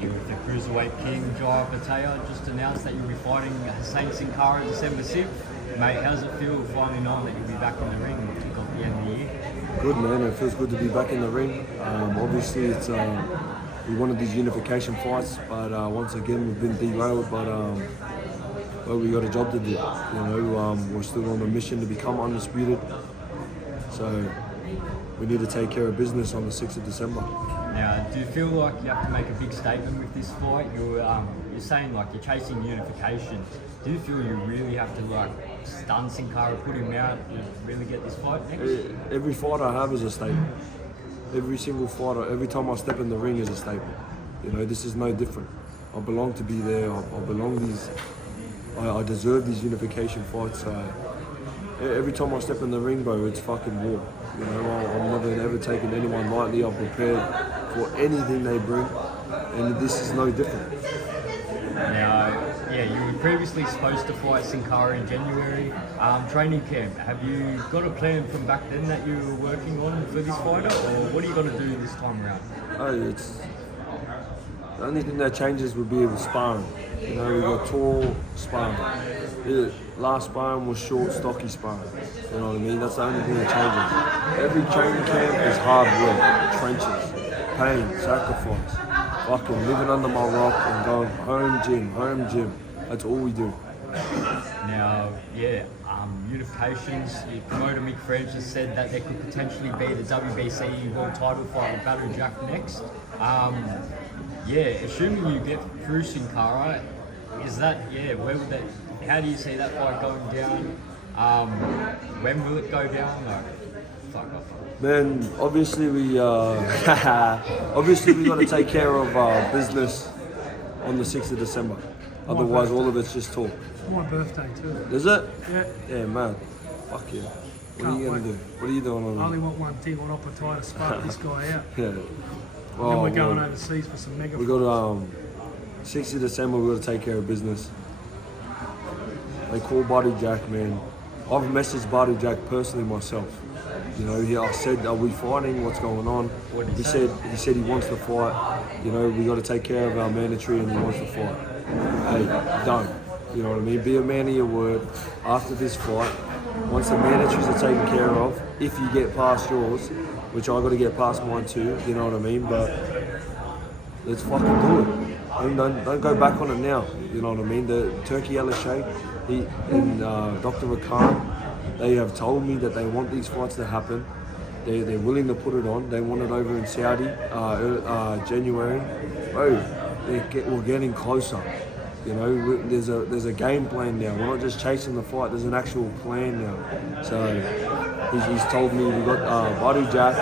The cruiserweight king, Jai Opetaia, just announced that you'll be fighting Sincara December 6th. Mate, how does it feel finally knowing that you'll be back in the ring at the end of the year? Good, man. It feels good to be back in the ring. Obviously, it's we wanted these unification fights, but once again we've been derailed. But we got a job to do. We're still on a mission to become undisputed. So we need to take care of business on the 6th of December. Now, do you feel like you have to make a big statement with this fight? You're saying like you're chasing unification. Do you feel you really have to like stun Sincara, put him out, to really get this fight next? Every fight I have is a statement. Every single fighter, every time I step in the ring is a statement. This is no different. I belong to be there. I belong these. I deserve these unification fights. Every time I step in the ring, bro, it's fucking war. I'm never ever taking anyone lightly. I'm prepared for anything they bring, and this is no different. Now, you were previously supposed to fight Sincara in January. Training camp, have you got a plan from back then that you were working on for this fighter, or what are you going to do this time around? The only thing that changes would be with sparring. We got tall sparring. Last sparring was short, stocky sparring. You know what I mean? That's the only thing that changes. Every training camp is hard work, trenches, pain, sacrifice. Fucking living under my rock and going home gym. That's all we do. Now, Unifications, your promoter Mick French has said that there could potentially be the WBC world title fight with Battle Jack next. Assuming you get through Sincara, where would that? How do you see that fight going down? When will it go down? Fuck off. Man, obviously we got to take care of business on the 6th of December. Otherwise, all of it's just talk. It's my birthday too. Is it? Yeah. Yeah, man. Fuck yeah. What are you gonna do? What are you doing on I only want one thing. I want Opetaia to spark this guy out. Yeah. Then we're going overseas for some mega. We got 6th of December. We got to take care of business. They call Buddy Jack, man. I've messaged Buddy Jack personally myself. I said, "Are we fighting? What's going on?" He said he wants to fight. We got to take care of our mandatory, and he wants to fight. Hey, done. You know what I mean? Be a man of your word. After this fight, once the mandatories are taken care of, if you get past yours, which I got to get past mine too. You know what I mean? But let's fucking do it. Don't go back on it now. You know what I mean? The Turkey Al Sheikh and Dr. Rakan, they have told me that they want these fights to happen. They're willing to put it on. They want it over in Saudi, January. Bro, we're getting closer. There's a game plan now. We're not just chasing the fight. There's an actual plan now. So he's told me we got Badu Jack,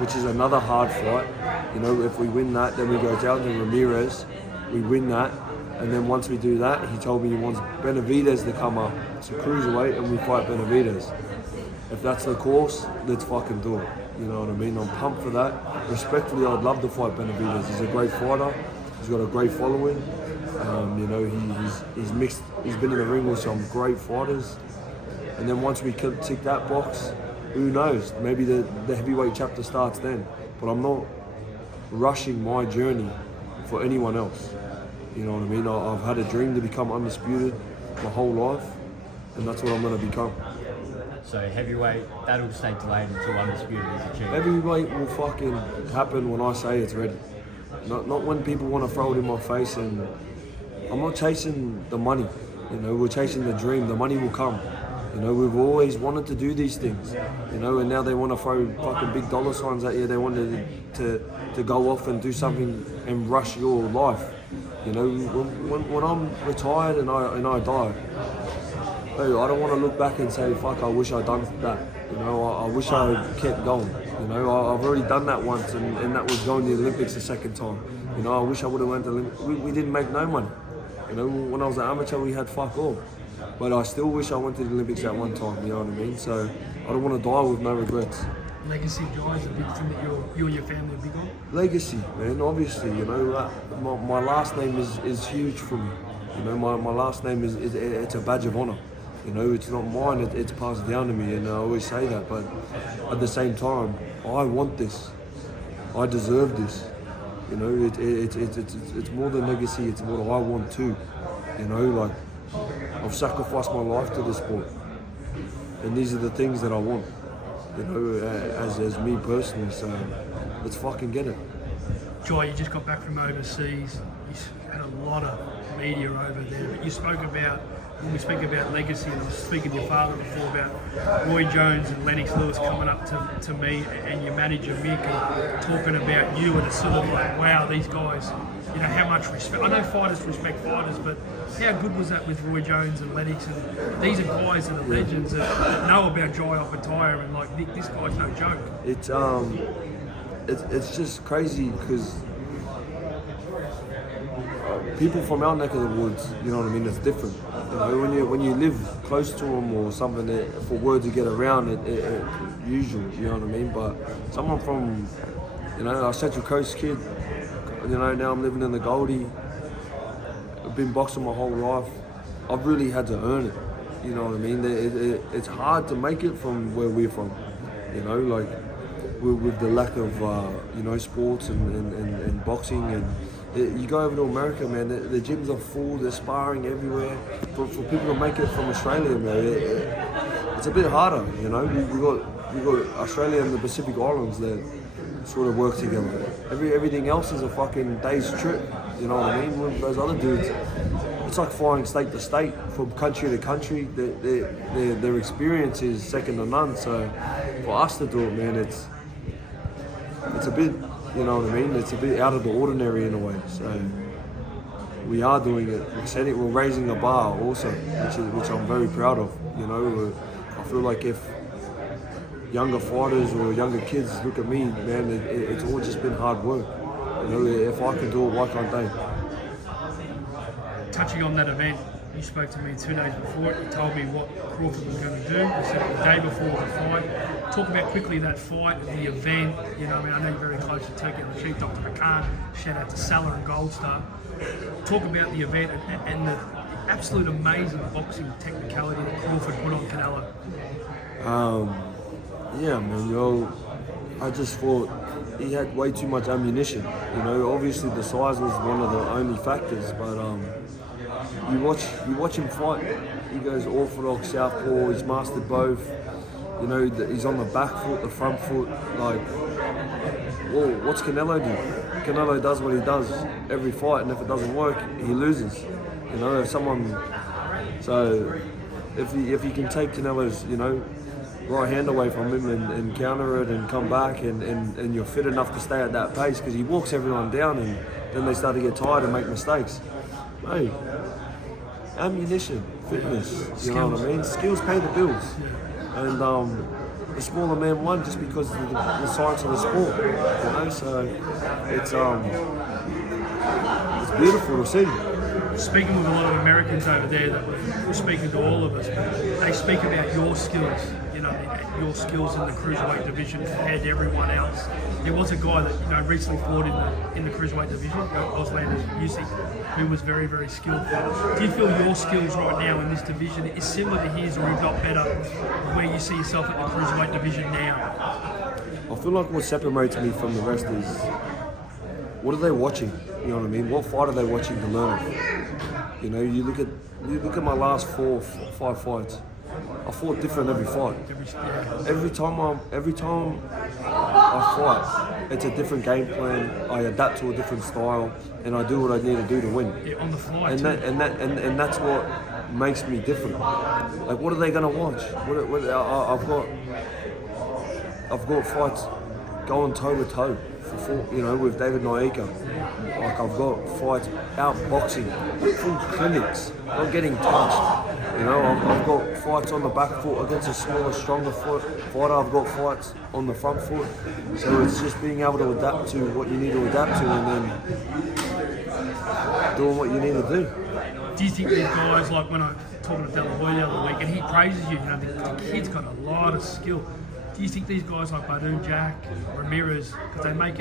which is another hard fight. If we win that, then we go down to Ramirez. We win that. And then once we do that, he told me he wants Benavidez to come up to cruiserweight and we fight Benavidez. If that's the course, let's fucking do it. You know what I mean? I'm pumped for that. Respectfully, I'd love to fight Benavidez. He's a great fighter. He's got a great following. He's mixed. He's been in the ring with some great fighters. And then once we tick that box, who knows? Maybe the heavyweight chapter starts then. But I'm not rushing my journey for anyone else. You know what I mean? I've had a dream to become undisputed my whole life, and that's what I'm going to become. So heavyweight, that'll stay delayed until undisputed is achieved. Heavyweight will fucking happen when I say it's ready. Not when people want to throw it in my face. And I'm not chasing the money. We're chasing the dream. The money will come. We've always wanted to do these things. And now they want to throw fucking big dollar signs at you. They want to go off and do something and rush your life. When I'm retired and I die, I don't want to look back and say, fuck, I wish I'd done that. I wish I kept going. I've already done that once, and that was going to the Olympics the second time. I wish I would have went to the Olympics. We didn't make no money. When I was an amateur, we had fuck all. But I still wish I went to the Olympics at one time, you know what I mean? So I don't want to die with no regrets. Legacy, Jai, is a big thing that you and your family are big on? Legacy, man, obviously, my last name is huge for me. My last name is it's a badge of honor. It's not mine, it's passed down to me, and I always say that, but at the same time, I want this. I deserve this. You know, it's more than legacy. It's what I want too. You know, like I've sacrificed my life to the sport, and these are the things that I want. You know, as me personally. So let's fucking get it. Jai, you just got back from overseas. You had a lot of media over there, but you spoke about, when we speak about legacy, and I was speaking to your father before about Roy Jones and Lennox Lewis coming up to me and your manager Mick and talking about you, and it's sort of like, wow, these guys, you know, how much respect. I know fighters respect fighters, but how good was that with Roy Jones and Lennox? And these are guys that are legends that know about Jai Opetaia, and like, this guy's no joke. It's just crazy because people from our neck of the woods, you know what I mean, it's different. You know, when you live close to them or something, for word to get around, it usual, you know what I mean. But someone from, you know, a Central Coast kid, you know, now I'm living in the Goldie. I've been boxing my whole life. I've really had to earn it, you know what I mean. It's hard to make it from where we're from, you know, like with the lack of you know, sports and boxing. And you go over to America, man, the gyms are full, they're sparring everywhere. For people to make it from Australia, man, it's a bit harder, you know. We got Australia and the Pacific Islands that sort of work together. Everything else is a fucking day's trip, you know what I mean. With those other dudes, it's like flying state to state, from country to country. Their experience is second to none. So for us to do it, man, it's a bit, you know what I mean, it's a bit out of the ordinary in a way. So we are doing it. We're raising the bar also, which I'm very proud of. You know, I feel like if younger fighters or younger kids look at me, man, it's all just been hard work. You know, if I can do it, why can't they? Touching on that event, you spoke to me 2 days before it. You told me what Crawford was going to do. You said the day before the fight. Talk about quickly that fight, the event. You know, I mean, I know you're very close to Turkey on the Chief, Dr. McCann. Shout out to Salah and Gold Star. Talk about the event and the absolute amazing boxing technicality that Crawford put on Canelo. Yeah, man, you know, I just thought he had way too much ammunition. You know, obviously the size was one of the only factors, but you watch him fight. He goes orthodox, southpaw. He's mastered both. You know, he's on the back foot, the front foot. Like, whoa, what's Canelo do? Canelo does what he does every fight, and if it doesn't work, he loses. You know, if you can take Canelo's, you know, right hand away from him and counter it and come back and you're fit enough to stay at that pace, because he walks everyone down and then they start to get tired and make mistakes. Hey, ammunition, fitness, you know what I mean? Skills pay the bills. And the smaller man won just because of the science of the sport, you know, so it's beautiful to see. Speaking with a lot of Americans over there that were speaking to all of us, they speak about your skills, you know, your skills in the cruiserweight division compared to everyone else. There was a guy that, you know, recently fought in the cruiserweight division, Auslander Usyk, who was very, very skilled. Do you feel your skills right now in this division is similar to his, or if not better, where you see yourself at the cruiserweight division now? I feel like what separates me from the rest is, what are they watching? You know what I mean? What fight are they watching to learn it? You know, you look at my last 5 fights. I fought different every fight. Every time I fight, it's a different game plan. I adapt to a different style, and I do what I need to do to win. Yeah, on the fly. And that's what makes me different. Like, what are they gonna watch? I've got fights going toe to toe. You know, with David Naika. Like, I've got fights out boxing, full clinics, not getting touched. You know, I've got fights on the back foot against a smaller, stronger fighter. I've got fights on the front foot. So it's just being able to adapt to what you need to adapt to, and then doing what you need to do. Do you think these guys, like when I was talking to De La Hoya the other week, and he praises you, you know, the kid's got a lot of skill. Do you think these guys like Badu, Jack, Ramirez, because they might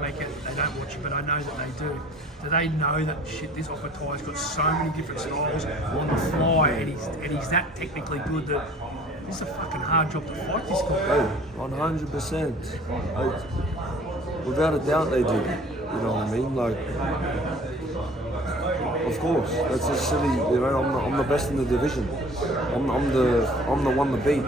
make it, they don't watch it, but I know that they do they know that, shit, this Opetaia's got so many different styles on the fly, and he's that technically good that it's a fucking hard job to fight this guy? 100%. Without a doubt they do. You know what I mean? Like, of course, that's just silly. You know, I'm the best in the division. I'm the one to beat.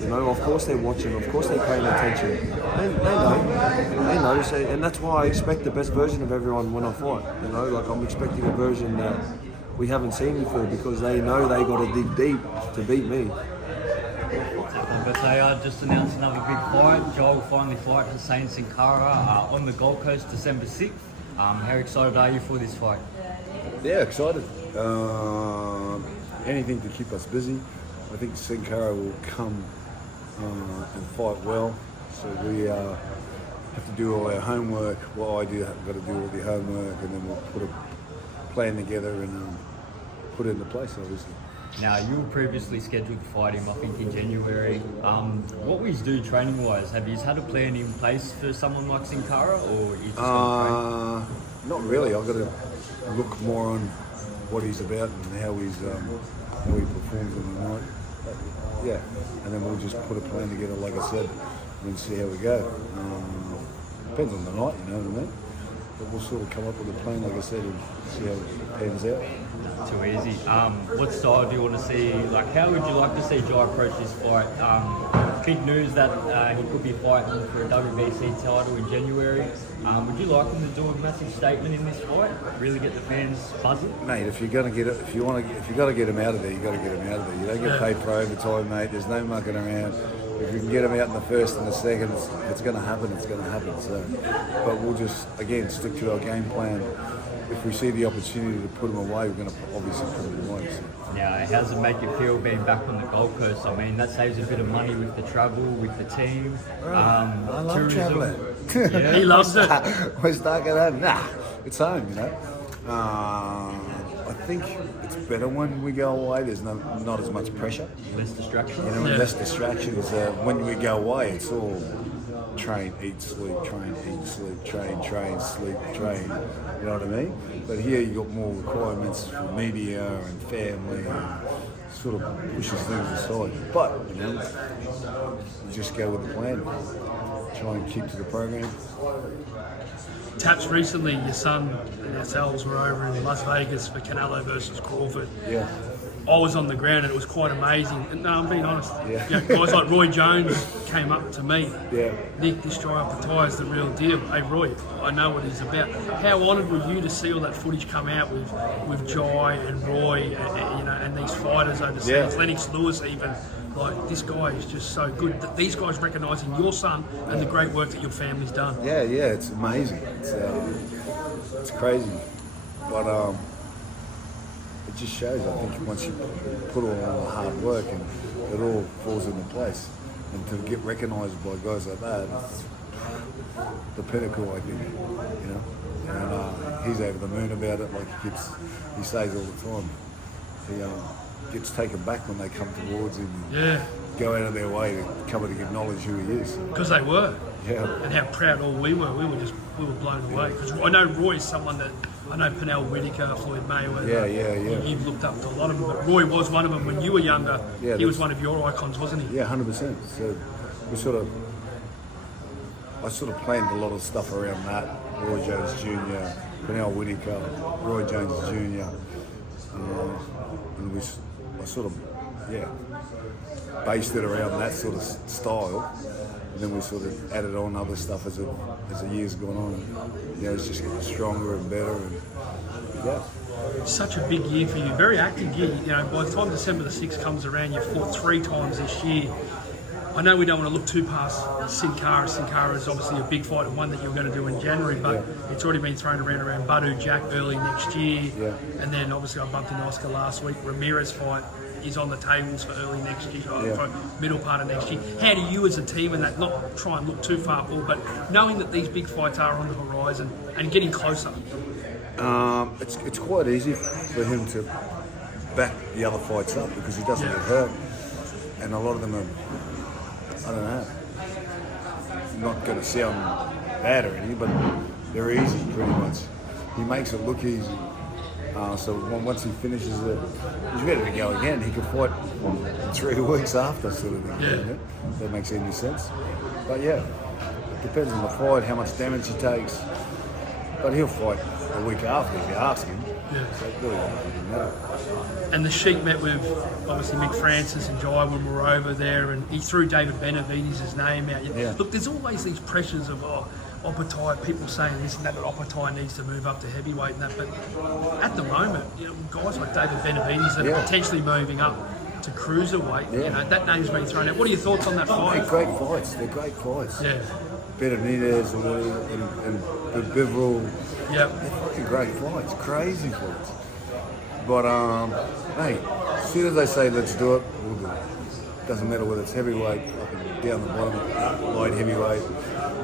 You know, of course they're watching. Of course they're paying attention. They know. So, and that's why I expect the best version of everyone when I fight. You know, like I'm expecting a version that we haven't seen before because they know they got to dig deep to beat me. Opetaia just announced another big fight. Jai will finally fight Hussein Sincara on the Gold Coast December 6th. How excited are you for this fight? Yeah, excited. Anything to keep us busy. I think Sincara will come and fight well. So we have to do all our homework. Well, I do have got to do all the homework, and then we'll put a plan together and put it into place, obviously. Now, you were previously scheduled to fight him, I think, in January. What will you do training-wise? Have you had a plan in place for someone like Sincara, or you just going to train? Not really. I've got to look more on what he's about and how he performs on the night. Yeah, and then we'll just put a plan together, like I said, and see how we go. Depends on the night, you know what I mean? But we'll sort of come up with a plan, like I said, and see how it pans out. Too easy. What style do you want to see? Like, how would you like to see Jai approach this fight? Big news that he could be fighting for a WBC title in January. Would you like him to do a massive statement in this fight? Really get the fans buzzing? Mate, if you're gonna get it, if you got to get him out of there, you got to get him out of there. You don't get paid for overtime, mate. There's no mucking around. If you can get him out in the first and the second, it's going to happen. It's going to happen. So, but we'll just again stick to our game plan. If we see the opportunity to put him away, we're going to obviously put him away. So. Now, how does it make you feel being back on the Gold Coast? I mean, that saves a bit of money with the travel, with the team. I love tourism. travelling. Yeah. He loves it. We're stuck at home. Nah, it's home, you know. I think it's better when we go away. There's not as much pressure. Less distractions. You know, less distractions. When we go away, it's all train, eat, sleep, train, eat, sleep, train, sleep, train. You know what I mean? But here you got more requirements for media and family, and sort of pushes things aside. But you know, you just go with the plan. Try and keep to the program. Taps, recently your son and ourselves were over in Las Vegas for Canelo versus Crawford. Yeah. I was on the ground and it was quite amazing. And no, I'm being honest. Yeah. You know, guys like Roy Jones came up to me. Yeah. Nick, this Jai Opetaia is the real deal. Hey Roy, I know what he's about. How honoured were you to see all that footage come out with Jai and Roy and, you know, and these fighters overseas, Yeah. Lennox Lewis even. Like, this guy is just so good. These guys recognising your son and the great work that your family's done. Yeah, it's amazing. It's crazy, but it just shows. I think once you put all the hard work and it all falls into place, and to get recognised by guys like that, it's the pinnacle. I think, you know, and he's over the moon about it. Like he says all the time. He gets taken back when they come towards him. And go out of their way to come and acknowledge who he is. Because they were. Yeah. And how proud all we were. We were blown away. Because I know Roy's someone that, I know Pernell Whitaker, Floyd Mayweather. Yeah. You've looked up to a lot of them, but Roy was one of them when you were younger. Yeah, he was one of your icons, wasn't he? Yeah, 100%. So I sort of planned a lot of stuff around that. Roy Jones Jr., Pernell Whitaker, Roy Jones Jr. And I sort of, based it around that sort of style. And then we sort of added on other stuff as the years gone on. And, you know, it's just getting stronger and better. And Such a big year for you, very active year. You know, by the time December the 6th comes around, you've fought 3 times this year. I know we don't want to look too past Sincara. Sincara is obviously a big fight and one that you're going to do in January, but it's already been thrown around Badu Jack early next year. And then obviously I bumped into Oscar last week. Ramirez fight is on the tables for early next year, for middle part of next year. How do you as a team, and that not try and look too far forward, but knowing that these big fights are on the horizon and getting closer? It's quite easy for him to back the other fights up because he doesn't get hurt. And a lot of them are, I don't know, I'm not going to sound bad or anything, but they're easy pretty much. He makes it look easy. So once he finishes it, he's ready to go again. He can fight 3 weeks after, sort of thing. Yeah. If that makes any sense. But yeah, it depends on the fight, how much damage he takes. But he'll fight a week after if you ask him. Yeah. So it really doesn't matter. And the Sheik met with obviously Mick Francis and Jai when we were over there, and he threw David Benavidez' name out. Yeah. Look, there's always these pressures of Opetaia, people saying this and that Opetaia needs to move up to heavyweight and that. But at the moment, guys like David Benavidez that are potentially moving up to cruiserweight, that name's been thrown out. What are your thoughts on that fight? They're great fights. They're great fights. Yeah. Benavidez and Bivol. Yeah. They're fucking great fights. Crazy fights. But, hey, as soon as they say let's do it, we'll do it. Doesn't matter whether it's heavyweight, up down the bottom, light heavyweight.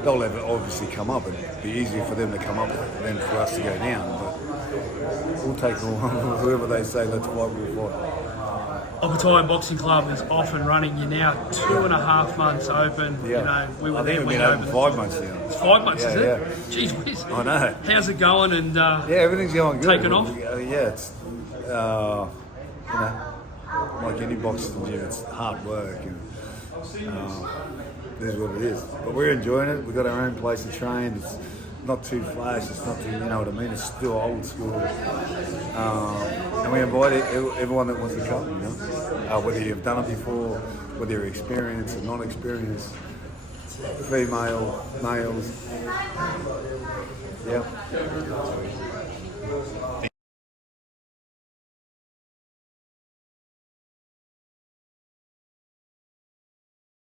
They'll have it obviously come up. It'd be easier for them to come up than for us to go down. But we'll take whoever they say let's fight, we'll fight. Opetaia Boxing Club is off and running. You're now 2.5 months open. Yeah. We were I there think we've when been you open opened. 5 months now. It's 5 months, is it? Yeah. Jeez whiz. I know. How's it going? And Yeah, everything's going good. taken off? Yeah, it's like any boxing gym, it's hard work and it is what it is. But we're enjoying it. We've got our own place to train. It's not too flash. It's not too, you know what I mean. It's still old school. And we invite everyone that wants to come. Whether you've done it before, whether you're experienced or non-experienced, female, males. Yeah.